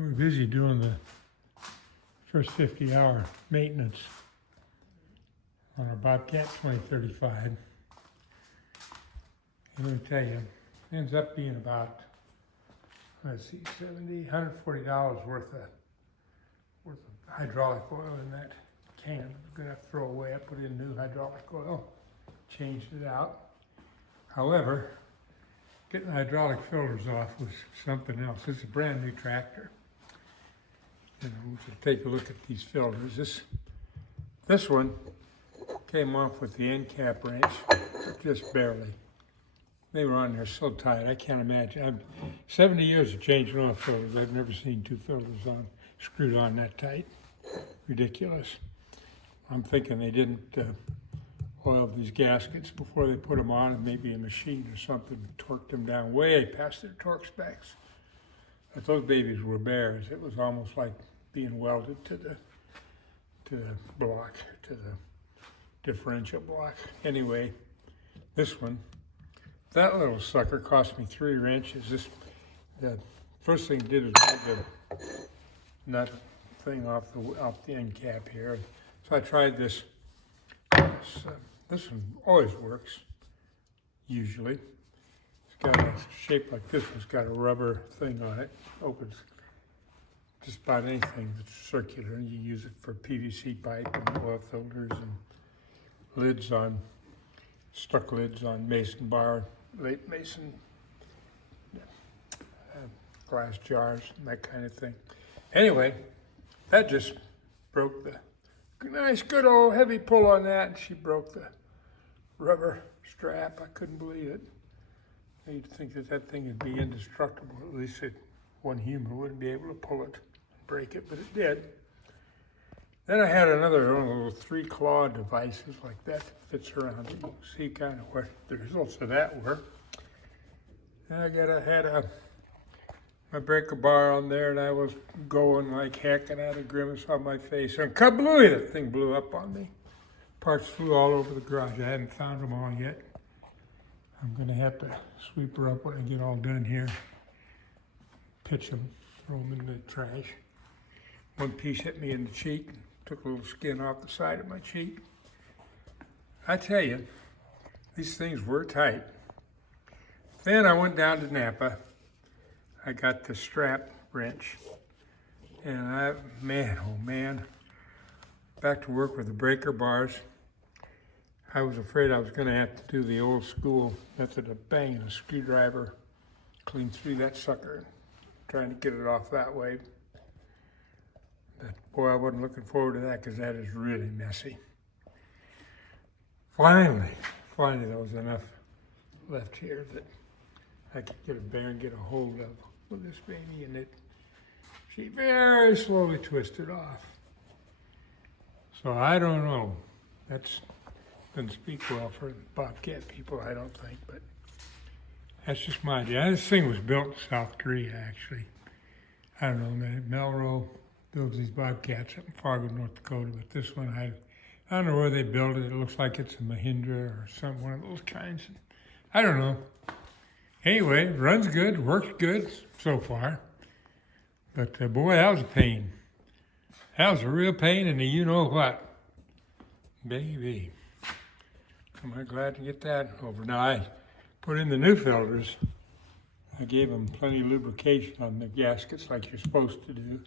We're busy doing the first 50-hour maintenance on our Bobcat 2035. And let me tell you, it ends up being about, let's see, $70, $140 worth of hydraulic oil in that can. I'm gonna have to throw away. I put in new hydraulic oil, changed it out. However, getting the hydraulic filters off was something else. It's a brand new tractor. You know, so take a look at these filters. This one came off with the end cap wrench, just barely. They were on there so tight, I can't imagine. I'm 70 years of changing oil filters. I've never seen two filters screwed on that tight. Ridiculous. I'm thinking they didn't oil these gaskets before they put them on, and maybe a machine or something torqued them down way past their torque specs. But those babies were bears. It was almost like being welded to the block, to the differential block. Anyway, this one, that little sucker cost me 3 wrenches. The first thing it did was take the nut thing off the end cap here. So I tried this. This one always works, usually. It's got a shape like this one's got a rubber thing on it. Opens just about anything that's circular. You use it for PVC pipe and oil filters and lids on, stuck lids on mason bar, late mason glass jars, and that kind of thing. Anyway, that just broke the nice, good old heavy pull on that, and she broke the rubber strap. I couldn't believe it. You'd think that thing would be indestructible. At least one human wouldn't be able to pull it, break it, but it did. Then I had another one of those 3-claw devices like that fits around it. You can see kind of what the results of that were. And I had my breaker bar on there, and I was going like heck, and I had a grimace on my face. And kablooey, that thing blew up on me. Parts flew all over the garage. I haven't found them all yet. I'm gonna have to sweep her up when I get all done here. Pitch them, throw them in the trash. One piece hit me in the cheek, took a little skin off the side of my cheek. I tell you, these things were tight. Then I went down to Napa. I got the strap wrench, and man, oh man, back to work with the breaker bars. I was afraid I was going to have to do the old school method of banging a screwdriver clean through that sucker, trying to get it off that way. But boy, I wasn't looking forward to that, because that is really messy. Finally, there was enough left here that I could get a bear and get a hold of with this baby, and she very slowly twisted off. So I don't know. That doesn't speak well for Bobcat people, I don't think, but that's just my idea. This thing was built in South Korea, actually. I don't know, Melrose builds these Bobcats up in Fargo, North Dakota, but this one, I don't know where they built it. It looks like it's a Mahindra or one of those kinds. I don't know. Anyway, runs good, works good so far. But boy, that was a pain. That was a real pain in the you-know-what. Baby. Am I glad to get that over. Now, I put in the new filters. I gave them plenty of lubrication on the gaskets like you're supposed to do.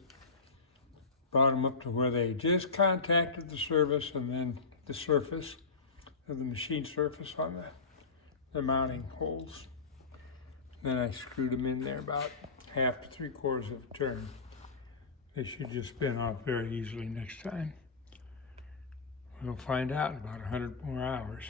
Brought them up to where they just contacted the surface, and then the surface of the machine surface on the mounting holes. Then I screwed them in there about 1/2 to 3/4 of a turn. They should just spin off very easily next time. We'll find out in about 100 more hours.